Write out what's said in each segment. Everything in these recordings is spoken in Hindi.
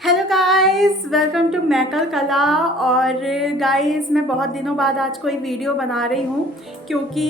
हेलो गाइस, वेलकम टू मैकल कला। और गाइस, मैं बहुत दिनों बाद आज कोई वीडियो बना रही हूँ क्योंकि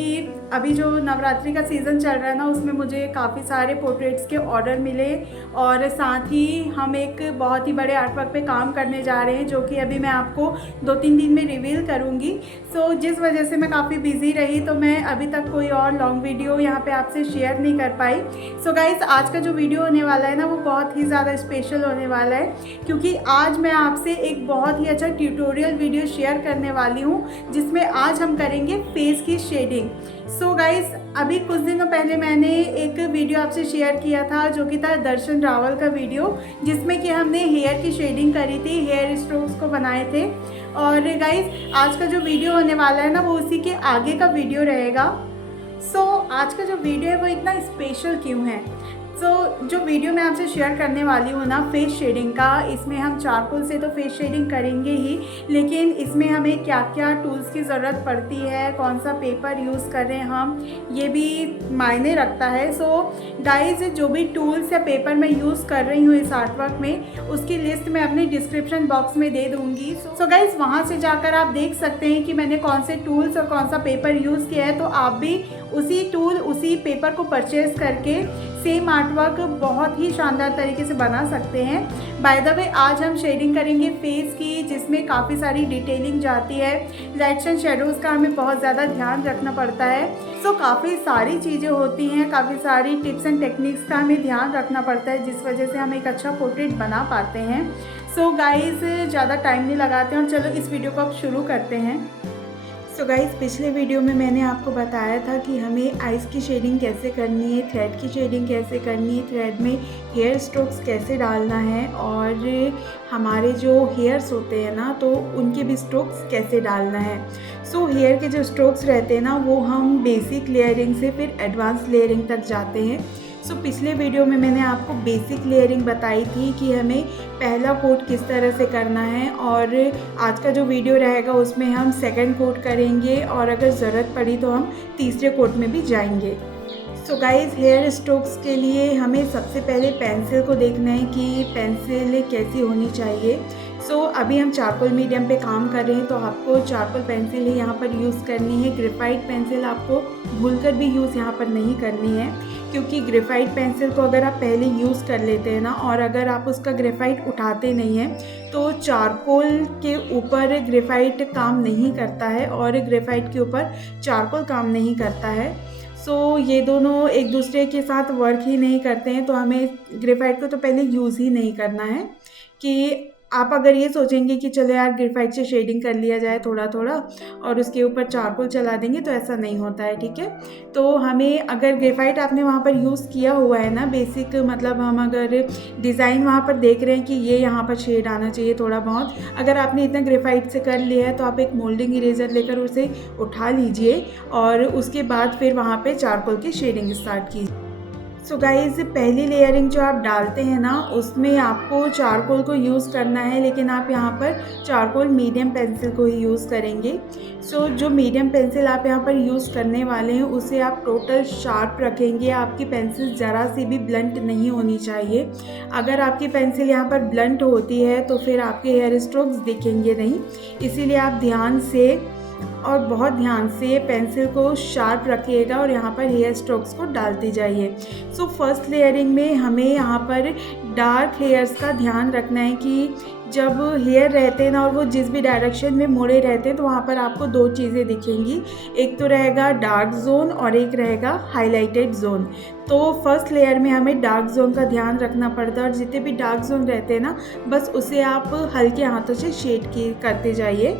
अभी जो नवरात्रि का सीज़न चल रहा है ना, उसमें मुझे काफ़ी सारे पोर्ट्रेट्स के ऑर्डर मिले और साथ ही हम एक बहुत ही बड़े आर्टवर्क पे काम करने जा रहे हैं जो कि अभी मैं आपको 2-3 दिन में रिवील करूँगी। सो जिस वजह से मैं काफ़ी बिजी रही तो मैं अभी तक कोई और लॉन्ग वीडियो यहाँ पे आपसे शेयर नहीं कर पाई। सो गाइस, आज का जो वीडियो होने वाला है ना, वो बहुत ही ज़्यादा स्पेशल होने वाला है क्योंकि आज मैं आपसे एक बहुत ही अच्छा ट्यूटोरियल वीडियो शेयर करने वाली हूँ जिसमें आज हम करेंगे फेस की शेडिंग। सो गाइस, अभी कुछ दिनों पहले मैंने एक वीडियो आपसे शेयर किया था जो कि था दर्शन रावल का वीडियो, जिसमें कि हमने हेयर की शेडिंग करी थी, हेयर स्ट्रोक्स को बनाए थे। और गाइस, आज का जो वीडियो होने वाला है ना, वो उसी के आगे का वीडियो रहेगा। आज का जो वीडियो है वो इतना स्पेशल क्यों है? जो वीडियो मैं आपसे शेयर करने वाली हूँ ना, फेस शेडिंग का, इसमें हम चारकोल से तो फेस शेडिंग करेंगे ही, लेकिन इसमें हमें क्या क्या टूल्स की ज़रूरत पड़ती है, कौन सा पेपर यूज़ करें हम, ये भी मायने रखता है। गाइज, जो भी टूल्स या पेपर मैं यूज़ कर रही हूँ इस आर्टवर्क में, उसकी लिस्ट मैं अपने डिस्क्रिप्शन बॉक्स में दे दूँगी। गाइज, वहाँ से जाकर आप देख सकते हैं कि मैंने कौन से टूल्स और कौन सा पेपर यूज़ किया है, तो आप भी उसी टूल उसी पेपर को परचेज़ करके सेम आर्टवर्क बहुत ही शानदार तरीके से बना सकते हैं। बाय द वे, आज हम शेडिंग करेंगे फेस की, जिसमें काफ़ी सारी डिटेलिंग जाती है, लाइट्स एंड शेडोज़ का हमें बहुत ज़्यादा ध्यान रखना पड़ता है। काफ़ी सारी चीज़ें होती हैं, काफ़ी सारी टिप्स एंड टेक्निक्स का हमें ध्यान रखना पड़ता है, जिस वजह से हम एक अच्छा पोर्ट्रेट बना पाते हैं। गाइज़, ज़्यादा टाइम नहीं लगाते हैं और चलो इस वीडियो को अब शुरू करते हैं। गाइस, पिछले वीडियो में मैंने आपको बताया था कि हमें आइज़ की शेडिंग कैसे करनी है, थ्रेड की शेडिंग कैसे करनी है, थ्रेड में हेयर स्ट्रोक्स कैसे डालना है और हमारे जो हेयर्स होते हैं ना, तो उनके भी स्ट्रोक्स कैसे डालना है। हेयर के जो स्ट्रोक्स रहते हैं ना, वो हम बेसिक लेयरिंग से फिर एडवांस लेयरिंग तक जाते हैं। पिछले वीडियो में मैंने आपको बेसिक लेयरिंग बताई थी कि हमें पहला कोट किस तरह से करना है, और आज का जो वीडियो रहेगा उसमें हम सेकंड कोट करेंगे और अगर ज़रूरत पड़ी तो हम तीसरे कोट में भी जाएंगे। गाइज़, हेयर स्ट्रोक्स के लिए हमें सबसे पहले पेंसिल को देखना है कि पेंसिल कैसी होनी चाहिए। अभी हम चारकोल मीडियम पे काम कर रहे हैं, तो आपको चारकोल पेंसिल ही यहाँ पर यूज़ करनी है। ग्रेफाइट पेंसिल आपको भूलकर भी यूज़ यहाँ पर नहीं करनी है, क्योंकि ग्रेफाइट पेंसिल को अगर आप पहले यूज़ कर लेते हैं ना, और अगर आप उसका ग्रेफाइट उठाते नहीं हैं, तो चारकोल के ऊपर ग्रेफाइट काम नहीं करता है और ग्रेफाइट के ऊपर चारकोल काम नहीं करता है। ये दोनों एक दूसरे के साथ वर्क ही नहीं करते हैं, तो हमें ग्रेफाइट को तो पहले यूज़ ही नहीं करना है। कि आप अगर ये सोचेंगे कि चलो यार ग्रेफाइट से शेडिंग कर लिया जाए थोड़ा थोड़ा और उसके ऊपर चारकोल चला देंगे, तो ऐसा नहीं होता है, ठीक है। तो हमें, अगर ग्रेफाइट आपने वहाँ पर यूज़ किया हुआ है ना, बेसिक मतलब हम अगर डिज़ाइन वहाँ पर देख रहे हैं कि ये यहाँ पर शेड आना चाहिए थोड़ा बहुत, अगर आपने इतना ग्रेफाइट से कर लिया है, तो आप एक मोल्डिंग इरेजर लेकर उसे उठा लीजिए और उसके बाद फिर वहाँ पर चारकोल की शेडिंग स्टार्ट कीजिए। गाइज़, पहली लेयरिंग जो आप डालते हैं ना, उसमें आपको चारकोल को यूज़ करना है, लेकिन आप यहाँ पर चारकोल मीडियम पेंसिल को ही यूज़ करेंगे। जो मीडियम पेंसिल आप यहाँ पर यूज़ करने वाले हैं, उसे आप टोटल शार्प रखेंगे। आपकी पेंसिल ज़रा सी भी ब्लंट नहीं होनी चाहिए। अगर आपकी पेंसिल यहाँ पर ब्लंट होती है तो फिर आपके हेयर स्ट्रोक्स दिखेंगे नहीं, इसीलिए आप ध्यान से और बहुत ध्यान से पेंसिल को शार्प रखिएगा और यहाँ पर हेयर स्ट्रोक्स को डालते जाइए। फर्स्ट लेयरिंग में हमें यहाँ पर डार्क हेयर्स का ध्यान रखना है कि जब हेयर रहते हैं ना और वो जिस भी डायरेक्शन में मुड़े रहते हैं, तो वहाँ पर आपको दो चीज़ें दिखेंगी। एक तो रहेगा डार्क जोन और एक रहेगा हाईलाइटेड जोन। तो फर्स्ट लेयर में हमें डार्क जोन का ध्यान रखना पड़ता है और जितने भी डार्क जोन रहते हैं ना, बस उसे आप हल्के हाथों से शेड करते जाइए।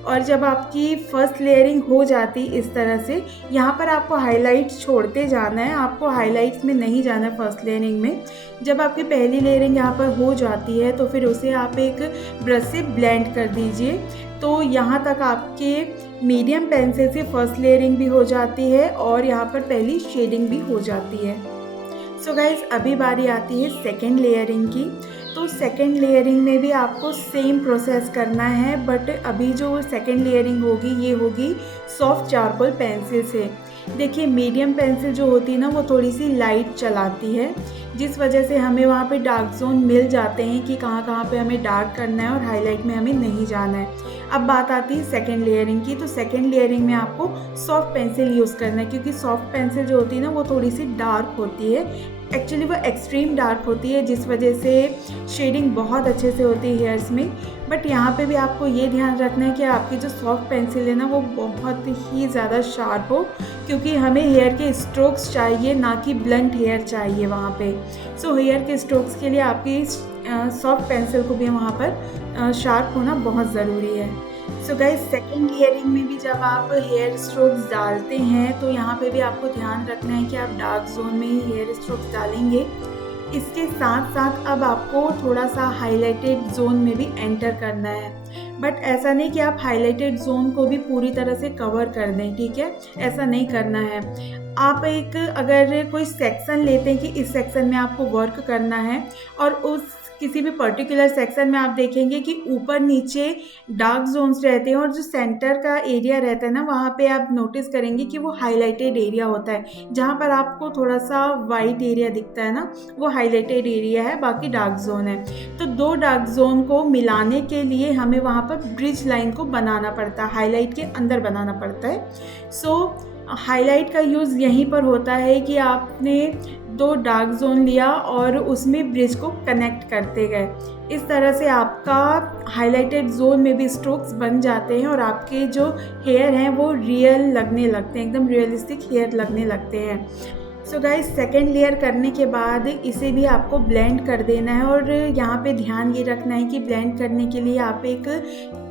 और जब आपकी फर्स्ट लेयरिंग हो जाती इस तरह से, यहाँ पर आपको हाइलाइट्स छोड़ते जाना है, आपको हाइलाइट्स में नहीं जाना है फर्स्ट लेयरिंग में। जब आपकी पहली लेयरिंग यहाँ पर हो जाती है, तो फिर उसे आप एक ब्रश से ब्लेंड कर दीजिए। तो यहाँ तक आपके मीडियम पेंसिल से फर्स्ट लेयरिंग भी हो जाती है और यहाँ पर पहली शेडिंग भी हो जाती है। गाइज, अभी बारी आती है सेकेंड लेयरिंग की। तो सेकेंड लेयरिंग में भी आपको सेम प्रोसेस करना है, बट अभी जो सेकेंड लेयरिंग होगी, ये होगी सॉफ्ट चारकोल पेंसिल से। देखिए मीडियम पेंसिल जो होती है ना वो थोड़ी सी लाइट चलाती है, जिस वजह से हमें वहाँ पे डार्क जोन मिल जाते हैं कि कहाँ कहाँ पे हमें डार्क करना है और हाईलाइट में हमें नहीं जाना है। अब बात आती है सेकेंड लेयरिंग की। तो सेकेंड लेयरिंग में आपको सॉफ्ट पेंसिल यूज़ करना है, क्योंकि सॉफ्ट पेंसिल जो होती है ना वो थोड़ी सी डार्क होती है, एक्चुअली वो एक्सट्रीम डार्क होती है, जिस वजह से शेडिंग बहुत अच्छे से होती है हेयर्स में। बट यहाँ पे भी आपको ये ध्यान रखना है कि आपकी जो सॉफ्ट पेंसिल है ना वो बहुत ही ज़्यादा शार्प हो, क्योंकि हमें हेयर के स्ट्रोक्स चाहिए, ना कि ब्लंट हेयर चाहिए वहाँ पे। सो हेयर के स्ट्रोक्स के लिए आपकी सॉफ्ट पेंसिल को भी वहाँ पर शार्प होना बहुत ज़रूरी है। सो गाइस सेकेंड लेयरिंग में भी जब आप हेयर स्ट्रोक्स डालते हैं तो यहाँ पे भी आपको ध्यान रखना है कि आप डार्क जोन में ही हेयर स्ट्रोक्स डालेंगे। इसके साथ साथ अब आपको थोड़ा सा हाइलाइटेड जोन में भी एंटर करना है, बट ऐसा नहीं कि आप हाइलाइटेड जोन को भी पूरी तरह से कवर कर दें, ठीक है, ऐसा नहीं करना है। आप एक अगर कोई सेक्शन लेते हैं कि इस सेक्शन में आपको वर्क करना है और उस किसी भी पर्टिकुलर सेक्शन में आप देखेंगे कि ऊपर नीचे डार्क जोन्स रहते हैं और जो सेंटर का एरिया रहता है ना वहाँ पे आप नोटिस करेंगे कि वो हाइलाइटेड एरिया होता है। जहाँ पर आपको थोड़ा सा वाइट एरिया दिखता है ना वो हाइलाइटेड एरिया है, बाकी डार्क जोन है। तो दो डार्क जोन को मिलाने के लिए हमें वहाँ पर ब्रिज लाइन को बनाना पड़ता है, हाईलाइट के अंदर बनाना पड़ता है। सो हाईलाइट का यूज़ यहीं पर होता है कि आपने दो डार्क जोन लिया और उसमें ब्रिज को कनेक्ट करते गए। इस तरह से आपका हाइलाइटेड जोन में भी स्ट्रोक्स बन जाते हैं और आपके जो हेयर हैं वो रियल लगने लगते हैं, एकदम रियलिस्टिक हेयर लगने लगते हैं। सो गाइस सेकेंड लेयर करने के बाद इसे भी आपको ब्लेंड कर देना है, और यहाँ पे ध्यान ये रखना है कि ब्लेंड करने के लिए आप एक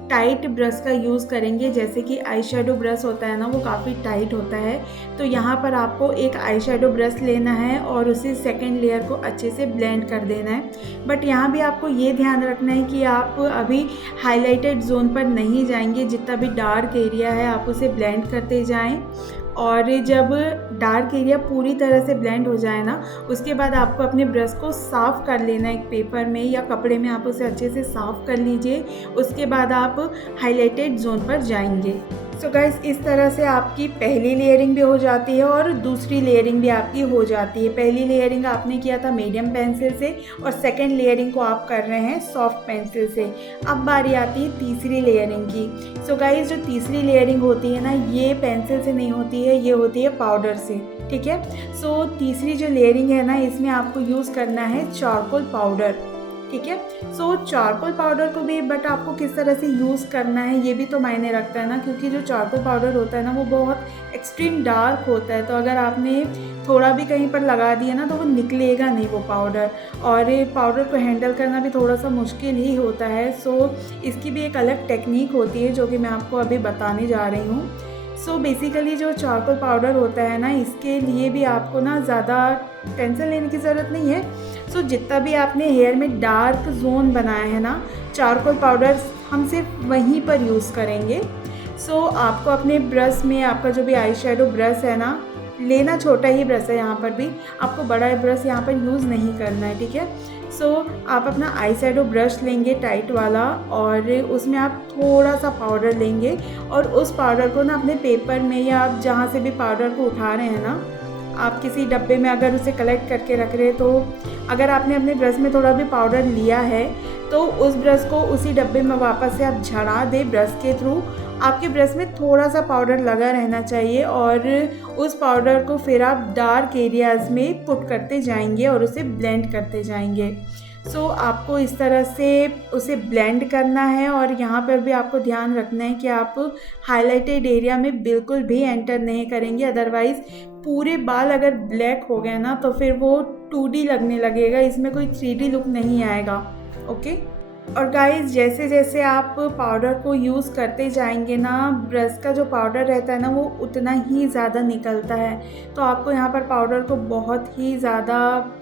टाइट ब्रश का यूज़ करेंगे। जैसे कि आई शेडो ब्रश होता है ना वो काफ़ी टाइट होता है, तो यहाँ पर आपको एक आई शेडो ब्रश लेना है और उसी सेकेंड लेयर को अच्छे से ब्लेंड कर देना है। बट यहाँ भी आपको ये ध्यान रखना है कि आप अभी हाइलाइटेड जोन पर नहीं जाएंगे, जितना भी डार्क एरिया है आप उसे ब्लेंड करते जाएं, और जब डार्क एरिया पूरी तरह से ब्लेंड हो जाए ना उसके बाद आपको अपने ब्रश को साफ़ कर लेना है, एक पेपर में या कपड़े में आप उसे अच्छे से साफ़ कर लीजिए। उसके बाद आप हाइलाइटेड जोन पर जाएंगे। सो गाइस इस तरह से आपकी पहली लेयरिंग भी हो जाती है और दूसरी लेयरिंग भी आपकी हो जाती है। पहली लेयरिंग आपने किया था मीडियम पेंसिल से और सेकेंड लेयरिंग को आप कर रहे हैं सॉफ्ट पेंसिल से। अब बारी आती है तीसरी लेयरिंग की। सो गाइस जो तीसरी लेयरिंग होती है ना ये पेंसिल से नहीं होती है, ये होती है पाउडर से, ठीक है। सो तीसरी जो लेयरिंग है ना इसमें आपको यूज़ करना है चारकोल पाउडर, ठीक है। सो चारकोल पाउडर को भी बट आपको किस तरह से यूज़ करना है ये भी तो मायने रखता है ना, क्योंकि जो चारकोल पाउडर होता है ना वो बहुत एक्सट्रीम डार्क होता है, तो अगर आपने थोड़ा भी कहीं पर लगा दिया ना तो वो निकलेगा नहीं वो पाउडर, और पाउडर को हैंडल करना भी थोड़ा सा मुश्किल ही होता है। सो इसकी भी एक अलग टेक्निक होती है जो कि मैं आपको अभी बताने जा रही हूँ। सो बेसिकली जो चारकोल पाउडर होता है ना इसके लिए भी आपको ना ज़्यादा टेंशन लेने की ज़रूरत नहीं है। सो जितना भी आपने हेयर में डार्क जोन बनाया है ना चारकोल पाउडर हम सिर्फ वहीं पर यूज़ करेंगे। सो आपको अपने ब्रश में आपका जो भी आई शेडो ब्रश है ना लेना, छोटा ही ब्रश है यहाँ पर भी, आपको बड़ा ब्रश यहाँ पर यूज़ नहीं करना है, ठीक है। सो आप अपना आई शेडो ब्रश लेंगे टाइट वाला और उसमें आप थोड़ा सा पाउडर लेंगे और उस पाउडर को ना अपने पेपर में या आप जहाँ से भी पाउडर को उठा रहे हैं ना आप किसी डब्बे में अगर उसे कलेक्ट करके रख रहे हैं, तो अगर आपने अपने ब्रश में थोड़ा भी पाउडर लिया है तो उस ब्रश को उसी डब्बे में वापस से आप झड़ा दें ब्रश के थ्रू। आपके ब्रश में थोड़ा सा पाउडर लगा रहना चाहिए और उस पाउडर को फिर आप डार्क एरियाज़ में पुट करते जाएंगे और उसे ब्लेंड करते जाएंगे। सो आपको इस तरह से उसे ब्लेंड करना है और यहाँ पर भी आपको ध्यान रखना है कि आप हाइलाइटेड एरिया में बिल्कुल भी एंटर नहीं करेंगे, अदरवाइज़ पूरे बाल अगर ब्लैक हो गए ना तो फिर वो 2D लगने लगेगा, इसमें कोई 3D लुक नहीं आएगा, ओके। और गाइस जैसे जैसे आप पाउडर को यूज़ करते जाएंगे ना ब्रश का जो पाउडर रहता है ना वो उतना ही ज़्यादा निकलता है, तो आपको यहाँ पर पाउडर को बहुत ही ज़्यादा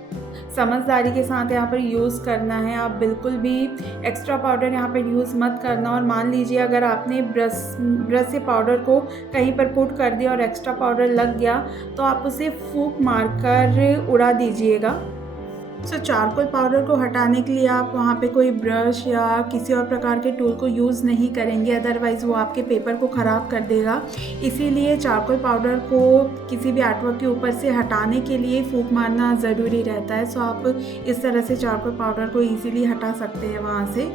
समझदारी के साथ यहाँ पर यूज़ करना है। आप बिल्कुल भी एक्स्ट्रा पाउडर यहाँ पर यूज़ मत करना। और मान लीजिए अगर आपने ब्रश से पाउडर को कहीं पर पुट कर दिया और एक्स्ट्रा पाउडर लग गया तो आप उसे फूंक मारकर उड़ा दीजिएगा। सो चारकोल पाउडर को हटाने के लिए आप वहाँ पे कोई ब्रश या किसी और प्रकार के टूल को यूज़ नहीं करेंगे, अदरवाइज़ वो आपके पेपर को ख़राब कर देगा। इसीलिए चारकोल पाउडर को किसी भी आर्टवर्क के ऊपर से हटाने के लिए फूंक मारना ज़रूरी रहता है। सो आप इस तरह से चारकोल पाउडर को ईज़िली हटा सकते हैं वहाँ से।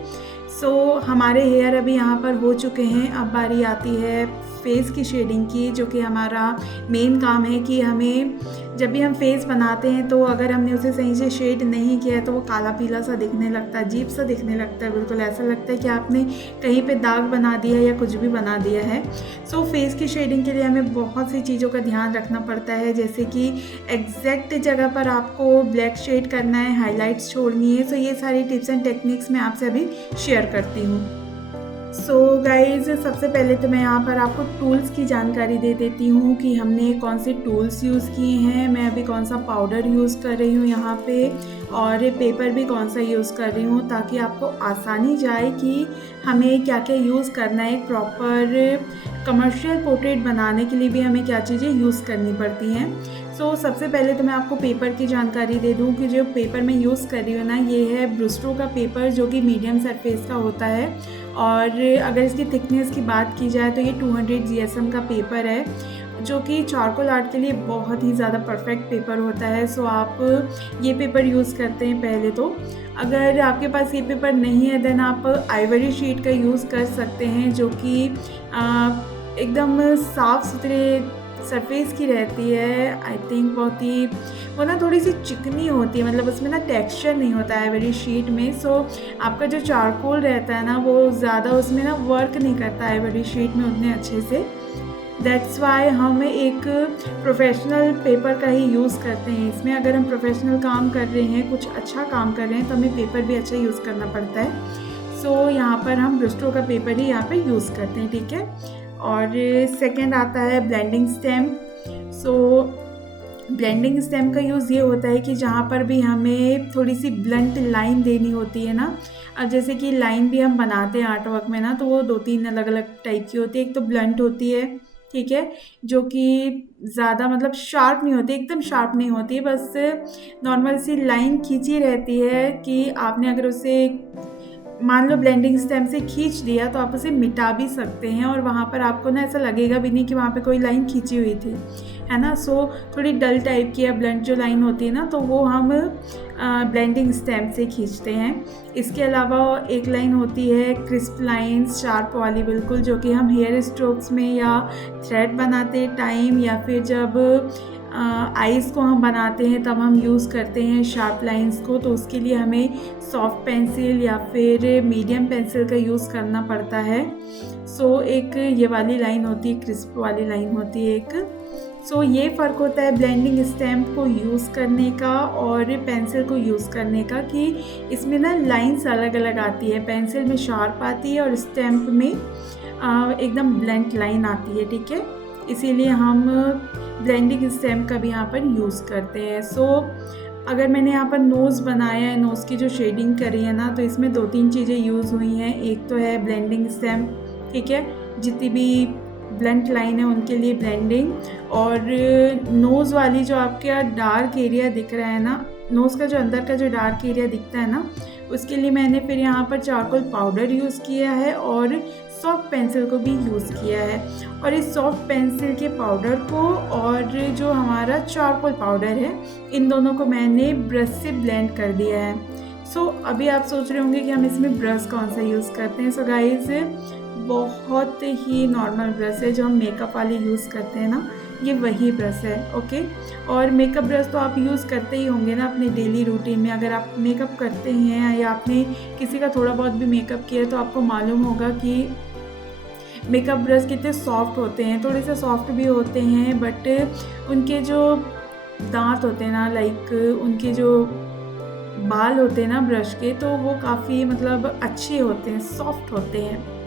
सो हमारे हेयर अभी यहाँ पर हो चुके हैं। अब बारी आती है फेस की शेडिंग की, जो कि हमारा मेन काम है कि हमें जब भी हम फेस बनाते हैं तो अगर हमने उसे सही से शेड नहीं किया है तो वो काला पीला सा दिखने लगता है, अजीब सा दिखने लगता है, बिल्कुल ऐसा लगता है कि आपने कहीं पे दाग बना दिया है या कुछ भी बना दिया है। सो फेस की शेडिंग के लिए हमें बहुत सी चीज़ों का ध्यान रखना पड़ता है, जैसे कि एग्जैक्ट जगह पर आपको ब्लैक शेड करना है, हाईलाइट्स छोड़नी है। सो ये सारी टिप्स एंड टेक्निक्स मैं आपसे अभी शेयर करती हूँ। सो गाइज़, सबसे पहले तो मैं यहाँ पर आपको टूल्स की जानकारी दे देती हूँ कि हमने कौन से टूल्स यूज़ किए हैं। मैं अभी कौन सा पाउडर यूज़ कर रही हूँ यहाँ पे, और पेपर भी कौन सा यूज़ कर रही हूँ, ताकि आपको आसानी जाए कि हमें क्या क्या यूज़ करना है। एक प्रॉपर कमर्शियल पोर्ट्रेट बनाने के लिए भी हमें क्या चीज़ें यूज़ करनी पड़ती हैं। सो सबसे पहले तो मैं आपको पेपर की जानकारी दे दूँ कि जो पेपर मैं यूज़ कर रही हूँ ना, ये है ब्रूस्टो का पेपर, जो कि मीडियम सरफेस का होता है। और अगर इसकी थिकनेस की बात की जाए तो ये 200 GSM का पेपर है, जो कि चारकोल आर्ट के लिए बहुत ही ज़्यादा परफेक्ट पेपर होता है। सो आप ये पेपर यूज़ करते हैं पहले तो। अगर आपके पास ये पेपर नहीं है देन आप आइवरी शीट का यूज़ कर सकते हैं, जो कि एकदम साफ़ सुथरे सरफेस की रहती है। आई थिंक बहुत ही वो ना थोड़ी सी चिकनी होती है, मतलब उसमें ना टेक्सचर नहीं होता है आइवरी शीट में। सो आपका जो चारकोल रहता है ना, वो ज़्यादा उसमें ना वर्क नहीं करता है आइवरी शीट में उतने अच्छे से। दैट्स वाई हम एक प्रोफेशनल पेपर का ही यूज़ करते हैं इसमें। अगर हम प्रोफेशनल काम कर रहे हैं, कुछ अच्छा काम कर रहे हैं, तो हमें पेपर भी अच्छा यूज़ करना पड़ता है। सो यहाँ पर हम ब्रूस्टो का पेपर ही यहाँ पे यूज़ करते हैं, ठीक है। और सेकंड आता है ब्लेंडिंग स्टैम्प। सो ब्लेंडिंग स्टैम्प का यूज़ ये होता है कि जहाँ पर भी हमें थोड़ी सी ब्लंट लाइन देनी होती है ना, अब जैसे कि लाइन भी हम बनाते हैं आर्ट वर्क में ना, तो वो 2-3 अलग अलग टाइप की होती है। एक तो ब्लंट होती है, ठीक है, जो कि ज़्यादा मतलब शार्प नहीं होती, एकदम शार्प नहीं होती है, बस नॉर्मल सी लाइन खींची रहती है कि आपने अगर उसे मान लो ब्लेंडिंग स्टैम्प से खींच दिया तो आप उसे मिटा भी सकते हैं, और वहाँ पर आपको ना ऐसा लगेगा भी नहीं कि वहाँ पे कोई लाइन खींची हुई थी, है ना। सो थोड़ी डल टाइप की या ब्लंट जो लाइन होती है ना, तो वो हम ब्लेंडिंग स्टैम्प से खींचते हैं। इसके अलावा एक लाइन होती है क्रिस्प लाइंस, शार्प वाली बिल्कुल, जो कि हम हेयर स्ट्रोक्स में या थ्रेड बनाते टाइम या फिर जब आइज़ को हम बनाते हैं तब हम यूज़ करते हैं शार्प लाइंस को। तो उसके लिए हमें सॉफ्ट पेंसिल या फिर मीडियम पेंसिल का यूज़ करना पड़ता है। सो एक ये वाली लाइन होती है, क्रिस्प वाली लाइन होती है एक। सो ये फ़र्क होता है ब्लेंडिंग स्टैम्प को यूज़ करने का और पेंसिल को यूज़ करने का, कि इसमें ना लाइंस अलग अलग आती है। पेंसिल में शार्प आती है और स्टैम्प में एकदम ब्लंट लाइन आती है, ठीक है। इसीलिए हम ब्लेंडिंग स्टैम्प का भी यहाँ पर यूज़ करते हैं। सो अगर मैंने यहाँ पर नोज़ बनाया है, नोज़ की जो शेडिंग करी है ना, तो इसमें 2-3 चीज़ें यूज़ हुई हैं। एक तो है ब्लेंडिंग स्टैम्प, ठीक है, जितनी भी ब्लंट लाइन है उनके लिए ब्लेंडिंग, और नोज़ वाली जो आपका डार्क एरिया दिख रहा है ना, नोज़ का जो अंदर का जो डार्क एरिया दिखता है ना, उसके लिए मैंने फिर यहाँ पर चारकोल पाउडर यूज़ किया है और सॉफ्ट पेंसिल को भी यूज़ किया है। और इस सॉफ्ट पेंसिल के पाउडर को और जो हमारा चारकोल पाउडर है, इन दोनों को मैंने ब्रश से ब्लेंड कर दिया है। सो अभी आप सोच रहे होंगे कि हम इसमें ब्रश कौन सा यूज़ करते हैं। सो गाइस, बहुत ही नॉर्मल ब्रश है जो हम मेकअप वाले यूज़ करते हैं ना, ये वही ब्रश है, ओके। और मेकअप ब्रश तो आप यूज़ करते ही होंगे ना अपने डेली रूटीन में। अगर आप मेकअप करते हैं या आपने किसी का थोड़ा बहुत भी मेकअप किया तो आपको मालूम होगा कि मेकअप ब्रश कितने सॉफ्ट होते हैं। थोड़े से सॉफ्ट भी होते हैं, बट उनके जो दांत होते हैं ना, लाइक उनके जो बाल होते हैं ना ब्रश के, तो वो काफ़ी मतलब अच्छे होते हैं, सॉफ्ट होते हैं।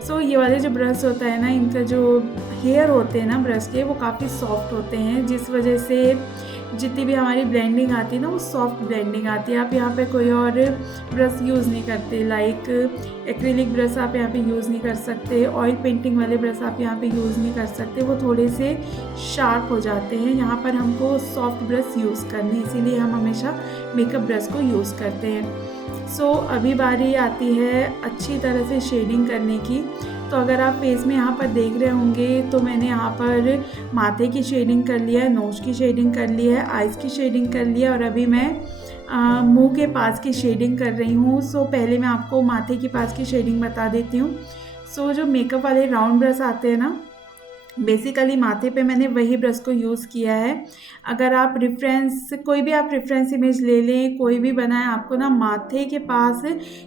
सो ये वाले जो ब्रश होता है ना, इनका जो हेयर होते हैं ना ब्रश के, वो काफ़ी सॉफ्ट होते हैं, जिस वजह से जितनी भी हमारी ब्लेंडिंग आती है ना वो सॉफ्ट ब्लेंडिंग आती है। आप यहाँ पे कोई और ब्रश यूज़ नहीं करते, लाइक एक्रिलिक ब्रश आप यहाँ पे यूज़ नहीं कर सकते, ऑयल पेंटिंग वाले ब्रश आप यहाँ पे यूज़ नहीं कर सकते, वो थोड़े से शार्प हो जाते हैं। यहाँ पर हमको सॉफ्ट ब्रश यूज़ करनी, इसीलिए हम हमेशा मेकअप ब्रश को यूज़ करते हैं। सो अभी बारी आती है अच्छी तरह से शेडिंग करने की। तो अगर आप फेस में यहाँ पर देख रहे होंगे तो मैंने यहाँ पर माथे की शेडिंग कर लिया है, नोज़ की शेडिंग कर ली है, आइज़ की शेडिंग कर लिया है और अभी मैं मुंह के पास की शेडिंग कर रही हूँ। सो पहले मैं आपको माथे के पास की शेडिंग बता देती हूँ। सो जो मेकअप वाले राउंड ब्रश आते हैं ना, बेसिकली माथे पे मैंने वही ब्रश को यूज़ किया है। अगर आप रेफरेंस कोई भी आप रेफरेंस इमेज ले लें, कोई भी बनाए, आपको ना माथे के पास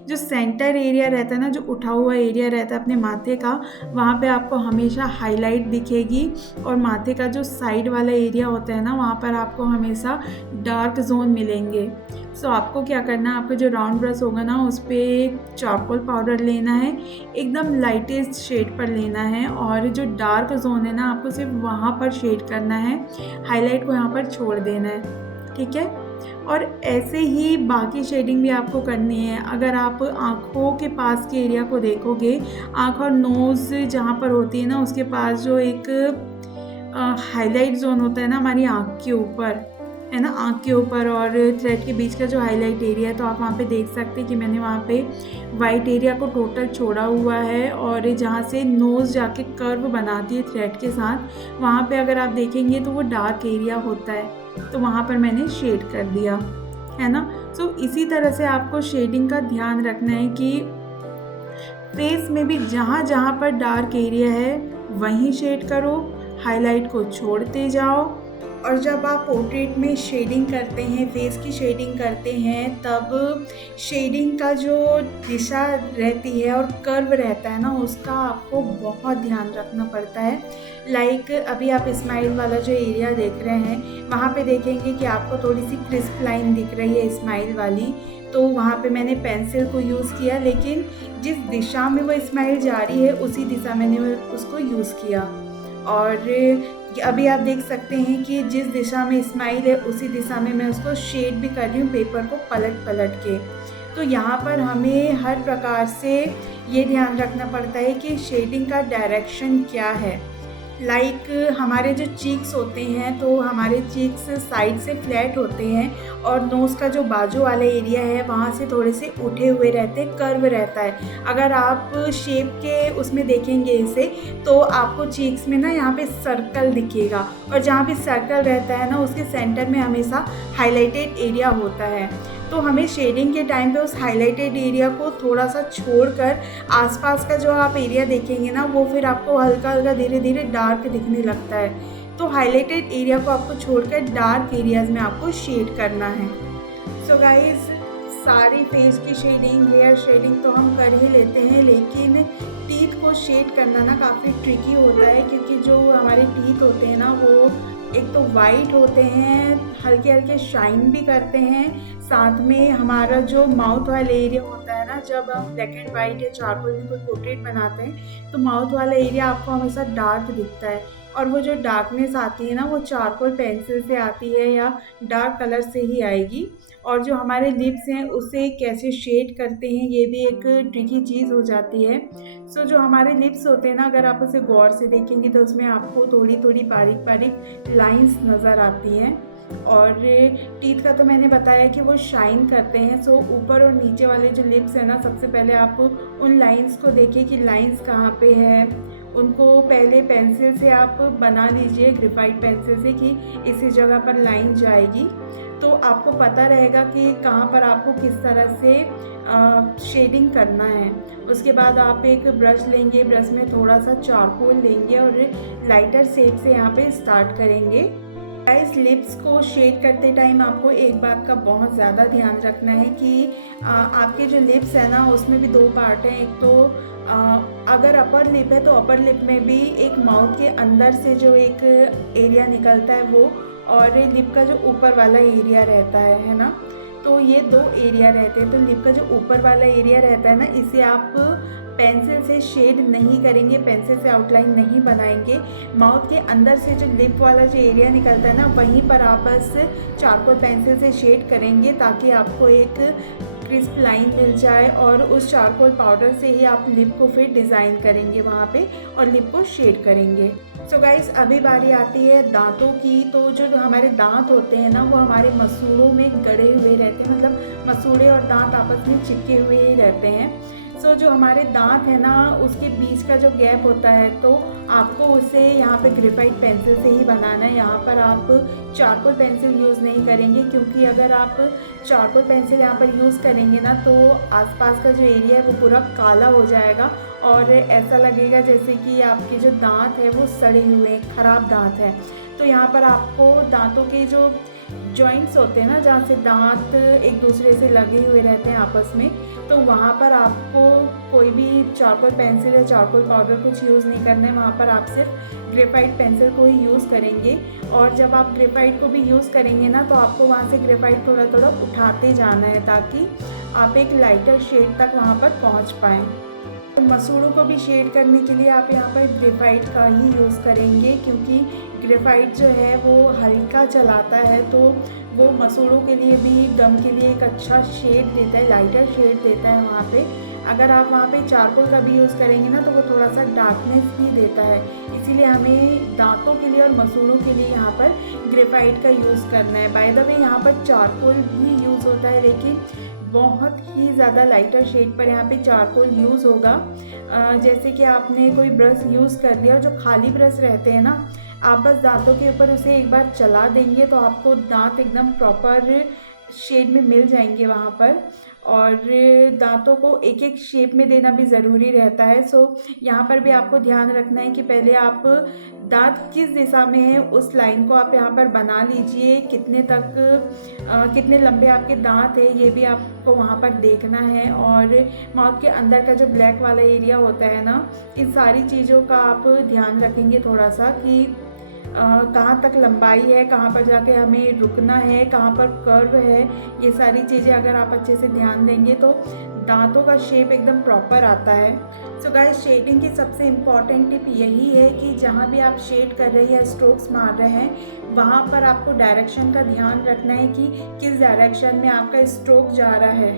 जो सेंटर एरिया रहता है ना, जो उठा हुआ एरिया रहता है अपने माथे का, वहाँ पे आपको हमेशा हाईलाइट दिखेगी और माथे का जो साइड वाला एरिया होता है ना, वहाँ पर आपको हमेशा डार्क जोन मिलेंगे। सो आपको क्या करना है, आपका जो राउंड ब्रश होगा ना उस पर चारकोल पाउडर लेना है, एकदम लाइटेस्ट शेड पर लेना है और जो डार्क जोन है ना आपको सिर्फ वहाँ पर शेड करना है, हाईलाइट को यहाँ पर छोड़ देना है, ठीक है। और ऐसे ही बाकी शेडिंग भी आपको करनी है। अगर आप आँखों के पास के एरिया को देखोगे, आँख और नोज़ जहाँ पर होती है ना उसके पास जो एक हाईलाइट जोन होता है ना हमारी आँख के ऊपर, है ना, आँख के ऊपर और थ्रेड के बीच का जो हाईलाइट एरिया है, तो आप वहाँ पे देख सकते हैं कि मैंने वहाँ पे वाइट एरिया को टोटल छोड़ा हुआ है और जहाँ से नोज़ जाके कर्व बनाती है थ्रेड के साथ, वहाँ पे अगर आप देखेंगे तो वो डार्क एरिया होता है, तो वहाँ पर मैंने शेड कर दिया, है ना। सो इसी तरह से आपको शेडिंग का ध्यान रखना है कि फेस में भी जहाँ जहाँ पर डार्क एरिया है वहीं शेड करो, हाईलाइट को छोड़ते जाओ। और जब आप पोर्ट्रेट में शेडिंग करते हैं, फेस की शेडिंग करते हैं, तब शेडिंग का जो दिशा रहती है और कर्व रहता है ना उसका आपको बहुत ध्यान रखना पड़ता है। लाइक अभी आप स्माइल वाला जो एरिया देख रहे हैं, वहाँ पे देखेंगे कि आपको थोड़ी सी क्रिस्प लाइन दिख रही है स्माइल वाली, तो वहाँ पे मैंने पेंसिल को यूज़ किया, लेकिन जिस दिशा में वो स्माइल जा रही है उसी दिशा मैंने उसको यूज़ किया। और अभी आप देख सकते हैं कि जिस दिशा में स्माइल है उसी दिशा में मैं उसको शेड भी कर रही हूँ पेपर को पलट पलट के। तो यहाँ पर हमें हर प्रकार से ये ध्यान रखना पड़ता है कि शेडिंग का डायरेक्शन क्या है। लाइक हमारे जो चीक्स होते हैं तो हमारे चीक्स साइड से फ्लैट होते हैं और नोज़ का जो बाजू वाला एरिया है वहाँ से थोड़े से उठे हुए रहते हैं, कर्व रहता है। अगर आप शेप के उसमें देखेंगे इसे तो आपको चीक्स में ना यहाँ पे सर्कल दिखेगा और जहाँ पे सर्कल रहता है ना उसके सेंटर में हमेशा हाईलाइटेड एरिया होता है। तो हमें शेडिंग के टाइम पे उस हाईलाइटेड एरिया को थोड़ा सा छोड़कर आसपास का जो आप एरिया देखेंगे ना वो फिर आपको हल्का हल्का धीरे धीरे डार्क दिखने लगता है। तो हाईलाइटेड एरिया को आपको छोड़कर डार्क एरियाज़ में आपको शेड करना है। सो गाइज, सारी फेस की शेडिंग, हेयर शेडिंग तो हम कर ही लेते हैं, लेकिन टीथ को शेड करना ना काफ़ी ट्रिकी होता है, क्योंकि जो हमारे टीथ होते हैं ना वो एक तो वाइट होते हैं, हल्के हल्के शाइन भी करते हैं, साथ में हमारा जो माउथ वाला एरिया होता है ना, जब हम ब्लैक एंड वाइट या चारकोल में कोई पोर्ट्रेट बनाते हैं तो माउथ वाला एरिया आपको हमेशा डार्क दिखता है और वो जो डार्कनेस आती है ना वो चारकोल पेंसिल से आती है या डार्क कलर से ही आएगी। और जो हमारे लिप्स हैं उसे कैसे शेड करते हैं ये भी एक ट्रिकी चीज़ हो जाती है। सो जो हमारे लिप्स होते हैं ना, अगर आप उसे गौर से देखेंगे तो उसमें आपको थोड़ी थोड़ी बारीक बारीक लाइंस नज़र आती हैं। और टीथ का तो मैंने बताया कि वो शाइन करते हैं। सो ऊपर और नीचे वाले जो लिप्स हैं ना, सबसे पहले आप उन लाइंस को देखिए कि लाइंस कहाँ पे है, उनको पहले पेंसिल से आप बना लीजिए, ग्रेफाइट पेंसिल से, कि इसी जगह पर लाइन जाएगी, तो आपको पता रहेगा कि कहाँ पर आपको किस तरह से शेडिंग करना है। उसके बाद आप एक ब्रश लेंगे, ब्रश में थोड़ा सा चारकोल लेंगे और लाइटर शेड से यहाँ पे स्टार्ट करेंगे। गाइस, लिप्स को शेड करते टाइम आपको एक बात का बहुत ज़्यादा ध्यान रखना है कि आपके जो लिप्स है ना उसमें भी दो पार्ट हैं। एक तो अगर अपर लिप है तो अपर लिप में भी एक माउथ के अंदर से जो एक एरिया निकलता है वो, और लिप का जो ऊपर वाला एरिया रहता है ना, तो ये दो एरिया रहते हैं। तो लिप का जो ऊपर वाला एरिया रहता है ना, इसे आप पेंसिल से शेड नहीं करेंगे, पेंसिल से आउटलाइन नहीं बनाएंगे। माउथ के अंदर से जो लिप वाला जो एरिया निकलता है ना, वहीं पर आप बस चारकोल पेंसिल से शेड करेंगे ताकि आपको एक क्रिस्प लाइन मिल जाए, और उस चारकोल पाउडर से ही आप लिप को फिर डिज़ाइन करेंगे वहाँ पे और लिप को शेड करेंगे। सो गाइस, अभी बारी आती है दांतों की। तो जो हमारे दांत होते हैं ना, वो हमारे मसूड़ों में गड़े हुए रहते हैं, मतलब मसूड़े और दांत आपस में चिपके हुए ही रहते हैं। सो जो हमारे दांत है ना, उसके बीच का जो गैप होता है, तो आपको उसे यहाँ पे ग्रेफाइट पेंसिल से ही बनाना है। यहाँ पर आप चारकोल पेंसिल यूज़ नहीं करेंगे, क्योंकि अगर आप चारकोल पेंसिल यहाँ पर यूज़ करेंगे ना, तो आसपास का जो एरिया है वो पूरा काला हो जाएगा और ऐसा लगेगा जैसे कि आपके जो दांत है वो सड़े हुए हैं, ख़राब दांत है। तो यहाँ पर आपको दांतों के जो जॉइंट्स होते हैं ना, जहाँ से दांत एक दूसरे से लगे हुए रहते हैं आपस में, तो वहाँ पर आपको कोई भी चारकोल पेंसिल या चारकोल पाउडर कुछ यूज़ नहीं करना है। वहाँ पर आप सिर्फ ग्रेफाइट पेंसिल को ही यूज़ करेंगे। और जब आप ग्रेफाइट को भी यूज़ करेंगे ना, तो आपको वहाँ से ग्रेफाइट थोड़ा थोड़ा उठाते जाना है ताकि आप एक लाइटर शेड तक वहाँ पर पहुँच पाएँ। तो मसूड़ों को भी शेड करने के लिए आप यहाँ पर ग्रेफाइट का ही यूज़ करेंगे, क्योंकि ग्रेफाइट जो है वो हल्का चलाता है, तो वो मसूड़ों के लिए भी, गम के लिए एक अच्छा शेड देता है, लाइटर शेड देता है वहाँ पे। अगर आप वहाँ पे चारकोल का भी यूज़ करेंगे ना, तो वो थोड़ा सा डार्कनेस भी देता है। इसीलिए हमें दांतों के लिए और मसूड़ों के लिए यहाँ पर ग्रेफाइट का यूज़ करना है। बाय द वे, यहाँ पर चारकोल भी यूज़ होता है, लेकिन बहुत ही ज़्यादा लाइटर शेड पर यहाँ पे चारकोल यूज़ होगा। जैसे कि आपने कोई ब्रश यूज़ कर लिया, जो खाली ब्रश रहते हैं ना, आप बस दांतों के ऊपर उसे एक बार चला देंगे तो आपको दांत एकदम प्रॉपर शेड में मिल जाएंगे वहाँ पर। और दांतों को एक एक शेप में देना भी ज़रूरी रहता है। सो यहाँ पर भी आपको ध्यान रखना है कि पहले आप दांत किस दिशा में है उस लाइन को आप यहाँ पर बना लीजिए। कितने लंबे आपके दांत है ये भी आपको वहाँ पर देखना है। और माउथ के अंदर का जो ब्लैक वाला एरिया होता है ना, इन सारी चीज़ों का आप ध्यान रखेंगे थोड़ा सा कि कहाँ तक लंबाई है, कहाँ पर जाके हमें रुकना है, कहाँ पर कर्व है। ये सारी चीज़ें अगर आप अच्छे से ध्यान देंगे तो दांतों का शेप एकदम प्रॉपर आता है। सो गाइस, शेडिंग की सबसे इम्पॉर्टेंट टिप यही है कि जहाँ भी आप शेड कर रहे हैं या स्ट्रोक्स मार रहे हैं, वहाँ पर आपको डायरेक्शन का ध्यान रखना है कि किस डायरेक्शन में आपका स्ट्रोक जा रहा है।